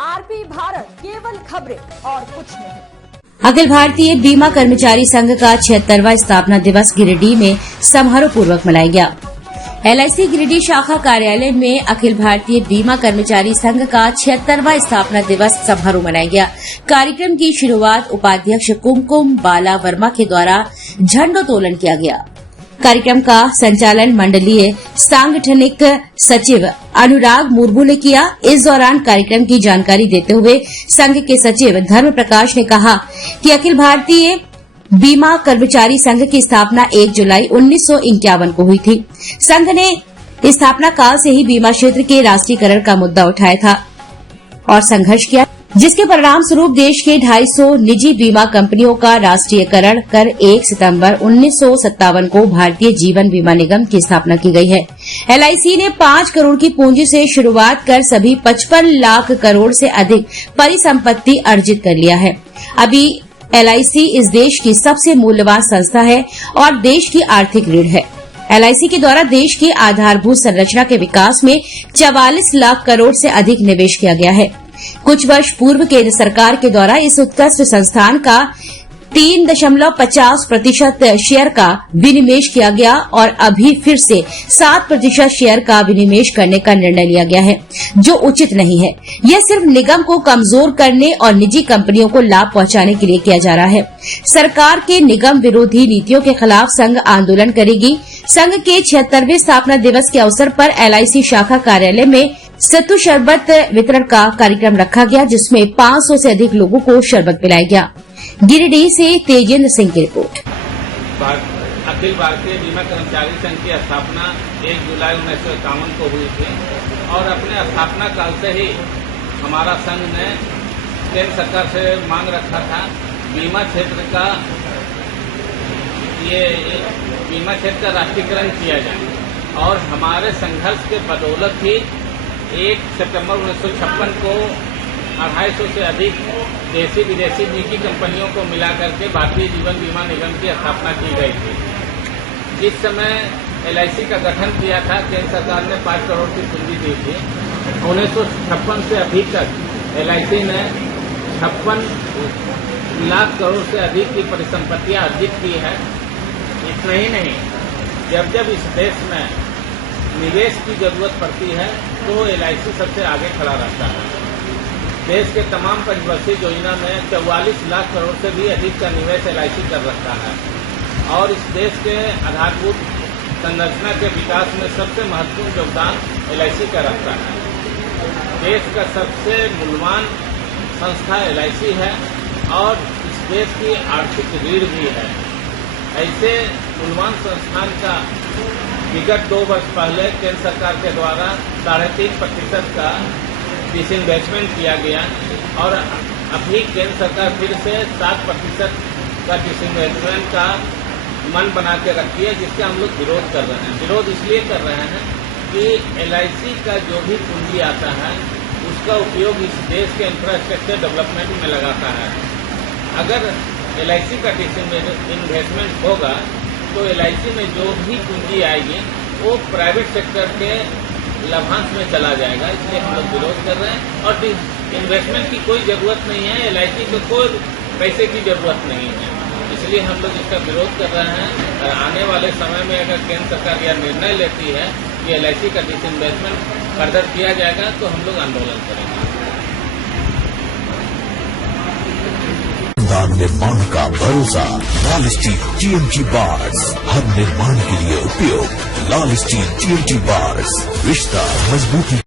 RP Bharat, केवल खबरें और कुछ नहीं। अखिल भारतीय बीमा कर्मचारी संघ का 76वां स्थापना दिवस गिरिडीह में समारोह पूर्वक मनाया गया। LIC गिरिडीह शाखा कार्यालय में अखिल भारतीय बीमा कर्मचारी संघ का 76वां स्थापना दिवस समारोह मनाया गया। कार्यक्रम की शुरुआत उपाध्यक्ष कुमकुम बाला वर्मा के द्वारा झंडोत्तोलन किया गया। कार्यक्रम का संचालन मंडलीय सांगठनिक सचिव अनुराग मुर्मू ने किया। इस दौरान कार्यक्रम की जानकारी देते हुए संघ के सचिव धर्म प्रकाश ने कहा कि अखिल भारतीय बीमा कर्मचारी संघ की स्थापना 1 जुलाई 1951 को हुई थी। संघ ने स्थापना काल से ही बीमा क्षेत्र के राष्ट्रीयकरण का मुद्दा उठाया था और संघर्ष किया, जिसके परिणाम स्वरूप देश के 250 निजी बीमा कंपनियों का राष्ट्रीयकरण कर 1 सितंबर 1957 को भारतीय जीवन बीमा निगम की स्थापना की गई है। LIC ने 5 करोड़ की पूंजी से शुरुआत कर सभी 55 लाख करोड़ से अधिक परिसंपत्ति अर्जित कर लिया है। अभी LIC इस देश की सबसे मूल्यवान संस्था है और देश की आर्थिक रीढ़ है। LIC के द्वारा देश की आधारभूत संरचना के विकास में 44 लाख करोड़ से अधिक निवेश किया गया है। कुछ वर्ष पूर्व केंद्र सरकार के द्वारा इस उत्कृष्ट संस्थान का 3.50% शेयर का विनिवेश किया गया और अभी फिर से 7% शेयर का विनिवेश करने का निर्णय लिया गया है, जो उचित नहीं है। यह सिर्फ निगम को कमजोर करने और निजी कंपनियों को लाभ पहुंचाने के लिए किया जा रहा है। सरकार के निगम विरोधी नीतियों के खिलाफ संघ आंदोलन करेगी। संघ के 76वें स्थापना दिवस के अवसर पर LIC शाखा कार्यालय में सत्तू शरबत वितरण का कार्यक्रम रखा गया, जिसमें 500 से अधिक लोगों को शरबत पिलाया गया। गिरिडीह से तेजेंद्र सिंह की रिपोर्ट। अखिल भारतीय बीमा कर्मचारी संघ की स्थापना 1 जुलाई 1951 को हुई थी और अपने स्थापना काल से ही हमारा संघ ने केंद्र सरकार से मांग रखा था बीमा क्षेत्र का राष्ट्रीयकरण किया जाए और हमारे संघर्ष के बदौलत ही 1 सितंबर 1956 को 250 से अधिक देशी विदेशी निजी कंपनियों को मिलाकर के भारतीय जीवन बीमा निगम की स्थापना की गई थी। जिस समय LIC का गठन किया था, केंद्र सरकार ने 5 करोड़ की पूंजी दी थी। 1956 से अभी तक LIC ने 56 लाख करोड़ से अधिक की परिसंपत्तियां अर्जित की है। इतना ही नहीं, जब जब इस देश में निवेश की जरूरत पड़ती है तो LIC सबसे आगे खड़ा रहता है। देश के तमाम पंचवर्षीय योजना में 44 लाख करोड़ से भी अधिक का निवेश LIC कर रखा है और इस देश के आधारभूत संरचना के विकास में सबसे महत्वपूर्ण योगदान LIC का रखता है। देश का सबसे मूल्यवान संस्था LIC है और इस देश की आर्थिक रीढ़ भी है। ऐसे मूल्यवान संस्थान का विगत 2 वर्ष पहले केंद्र सरकार के द्वारा 3.5% का डिसइन्वेस्टमेंट किया गया और अभी केंद्र सरकार फिर से 7% का डिसइन्वेस्टमेंट का मन बना के रखी है, जिसका हम लोग विरोध कर रहे हैं। विरोध इसलिए कर रहे हैं कि LIC का जो भी पूंजी आता है उसका उपयोग इस देश के इंफ्रास्ट्रक्चर डेवलपमेंट में लगाता है। अगर LIC का डिसइन्वेस्टमेंट होगा तो LIC में जो भी पूंजी आएगी वो प्राइवेट सेक्टर के लाभांश में चला जाएगा। इसलिए हम लोग विरोध कर रहे हैं और इन्वेस्टमेंट की कोई जरूरत नहीं है। LIC को कोई पैसे की जरूरत नहीं है, इसलिए हम लोग इसका विरोध कर रहे हैं। और आने वाले समय में अगर केंद्र सरकार यह निर्णय लेती है कि LIC का डिसइन्वेस्टमेंट फर्दर किया जाएगा तो हम लोग आंदोलन करेंगे। निर्माण का भरोसा लाल स्टील TMT बार्स, हर निर्माण के लिए उपयोग लाल स्टील TMT बार्स, रिश्ता मजबूती।